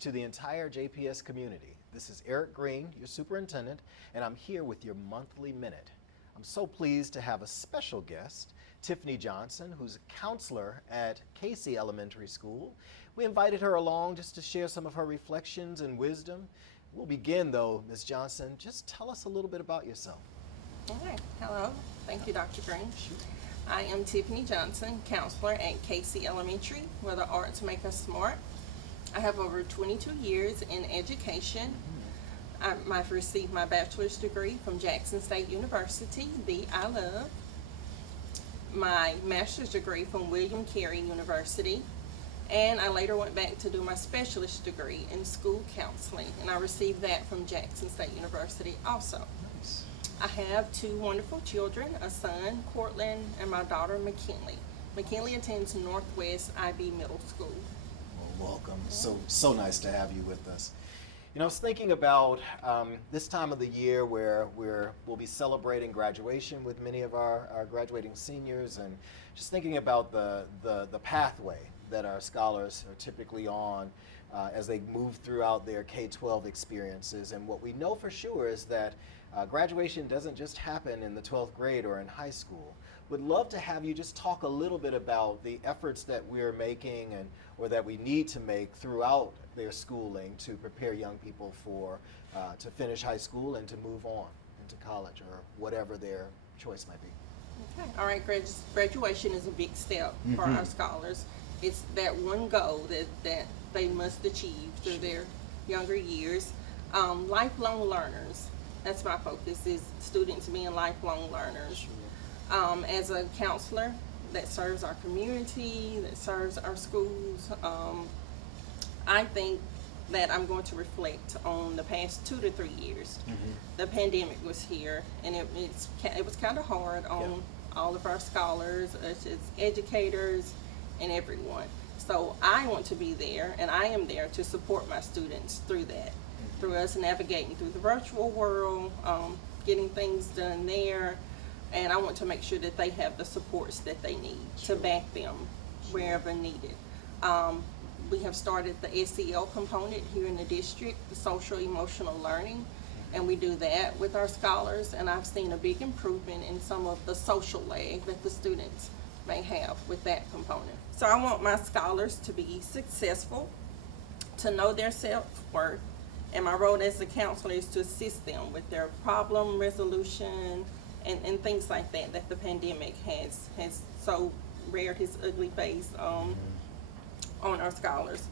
to the entire JPS community. This is Errick Greene, your superintendent, and I'm here with your monthly minute. I'm so pleased to have a special guest, Tiffany Johnson, who's a counselor at Casey Elementary School. We invited her along just to share some of her reflections and wisdom. We'll begin though, Ms. Johnson. Just tell us a little bit about yourself. All right. Hello. Thank you, Dr. Greene. I am Tiffany Johnson, counselor at Casey Elementary, where the arts make us smart. I have over 22 years in education. I've received my bachelor's degree from Jackson State University, the I Love. My master's degree from William Carey University. And I later went back to do my specialist degree in school counseling, and I received that from Jackson State University also. Nice. I have two wonderful children, a son, Cortland, and my daughter, McKinley. McKinley attends Northwest IB Middle School. Well, welcome. So nice to have you with us. You know, I was thinking about this time of the year where we'll be celebrating graduation with many of our graduating seniors, and just thinking about the pathway that our scholars are typically on as they move throughout their K-12 experiences. And what we know for sure is that graduation doesn't just happen in the 12th grade or in high school. Would love to have you just talk a little bit about the efforts that we're making or that we need to make throughout their schooling to prepare young people for to finish high school and to move on into college or whatever their choice might be. Okay. All right, graduation is a big step for our scholars. It's that one goal that they must achieve through their younger years. Lifelong learners. That's my focus, is students being lifelong learners. As a counselor that serves our community, that serves our schools, I think that I'm going to reflect on the past 2 to 3 years. The pandemic was here, and it was kind of hard on all of our scholars, us as educators, and everyone. So I want to be there, and I am there to support my students through that, through us navigating through the virtual world, getting things done there, and I want to make sure that they have the supports that they need to back them wherever needed. We have started the SEL component here in the district, the social emotional learning, and we do that with our scholars, and I've seen a big improvement in some of the social lag that the students may have with that component. So I want my scholars to be successful, to know their self-worth, and my role as a counselor is to assist them with their problem resolution and things like that the pandemic has so reared his ugly face on our scholars.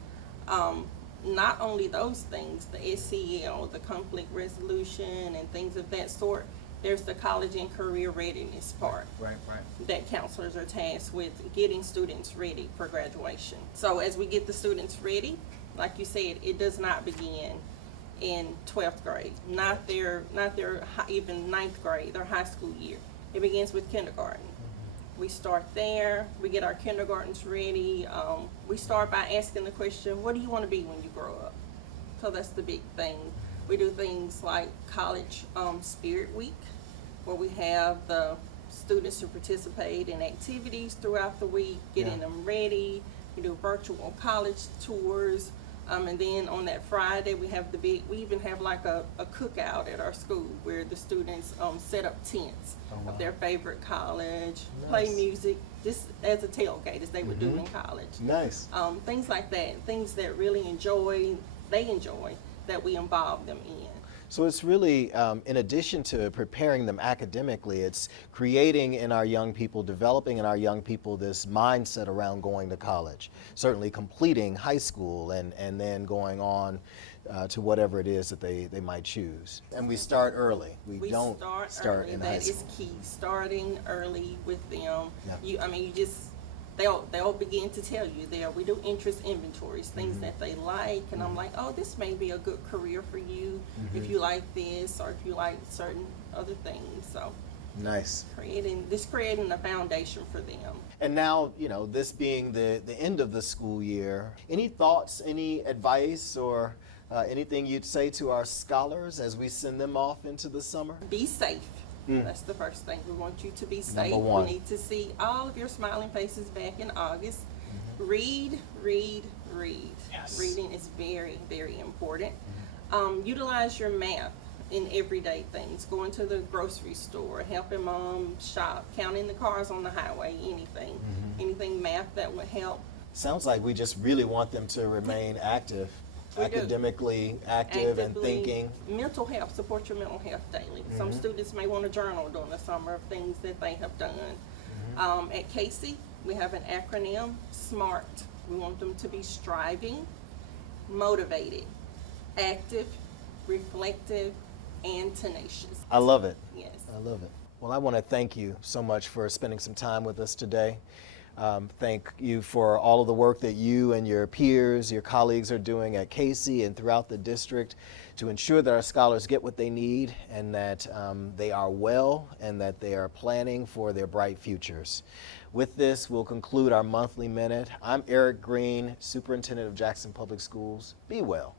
Not only those things, the SEL, the conflict resolution and things of that sort, there's the college and career readiness part. Right. That counselors are tasked with getting students ready for graduation. So as we get the students ready, like you said, it does not begin in 12th grade, not their even 9th grade, their high school year. It begins with kindergarten. We start there, we get our kindergartens ready. We start by asking the question, what do you want to be when you grow up? So that's the big thing. We do things like College Spirit Week, where we have the students to participate in activities throughout the week, getting them ready. We do virtual college tours. And then on that Friday, we even have like a cookout at our school where the students set up tents of their favorite college, play music, just as a tailgate as they would do in college. Nice. Things like that, things that really they enjoy, that we involve them in. So it's really, in addition to preparing them academically, it's creating in our young people, developing in our young people this mindset around going to college, certainly completing high school and then going on to whatever it is that they might choose. And we start early. We don't start early. in high school. That is key, starting early with them. Yeah. They'll begin to tell you there. We do interest inventories, things that they like, and I'm like, oh, this may be a good career for you if you like this or if you like certain other things. So nice. Creating a foundation for them. And now, this being the end of the school year, any thoughts, any advice, or anything you'd say to our scholars as we send them off into the summer? Be safe. That's the first thing. We want you to be safe. Number one. We need to see all of your smiling faces back in August. Read, read, read. Yes. Reading is very, very important. Utilize your math in everyday things. Going to the grocery store, helping mom shop, counting the cars on the highway, anything. Anything math that would help. Sounds like we just really want them to remain active, We do. academically active and Actively- thinking. Mental health, support your mental health daily. Some students may want to journal during the summer of things that they have done. At Casey, we have an acronym, SMART. We want them to be striving, motivated, active, reflective, and tenacious. I love it. Yes. I love it. Well, I want to thank you so much for spending some time with us today. Thank you for all of the work that you and your peers, your colleagues are doing at Casey and throughout the district to ensure that our scholars get what they need and that they are well and that they are planning for their bright futures. With this, we'll conclude our monthly minute. I'm Errick Greene, Superintendent of Jackson Public Schools. Be well.